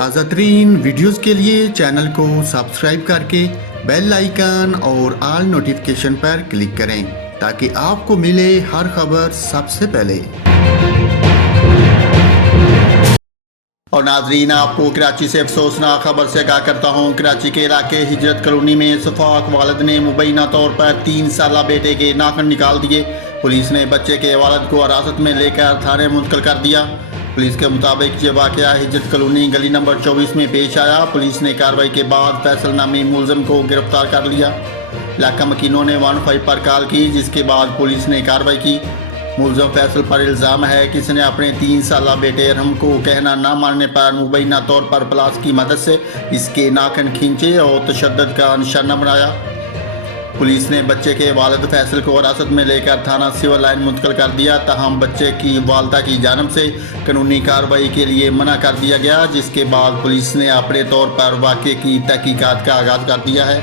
تازہ ترین ویڈیوز کے لیے چینل کو سبسکرائب کر کے بیل آئیکن اور آل نوٹیفیکیشن پر کلک کریں تاکہ آپ کو ملے ہر خبر سب سے پہلے۔ اور ناظرین، آپ کو کراچی سے افسوسناک خبر سے آگاہ کرتا ہوں۔ کراچی کے علاقے ہجرت کالونی میں شفاق والد نے مبینہ طور پر 3 سالہ بیٹے کے ناخن نکال دیے۔ پولیس نے بچے کے والد کو حراست میں لے کر تھانے منتقل کر دیا۔ پولیس کے مطابق یہ واقعہ ہجرت کالونی گلی نمبر 24 میں پیش آیا۔ پولیس نے کارروائی کے بعد فیصل نامی ملزم کو گرفتار کر لیا۔ علاقہ مکینوں نے 15 پر کال کی، جس کے بعد پولیس نے کارروائی کی۔ ملزم فیصل پر الزام ہے کہ اس نے اپنے 3 سالہ بیٹے ارحم کو کہنا نہ ماننے پر مبینہ طور پر پلاس کی مدد سے اس کے ناخن کھینچے اور تشدد کا نشانہ بنایا۔ پولیس نے بچے کے والد فیصل کو حراست میں لے کر تھانہ سول لائن منتقل کر دیا، تاہم بچے کی والدہ کی جانب سے قانونی کارروائی کے لیے منع کر دیا گیا، جس کے بعد پولیس نے اپنے طور پر واقعے کی تحقیقات کا آغاز کر دیا ہے۔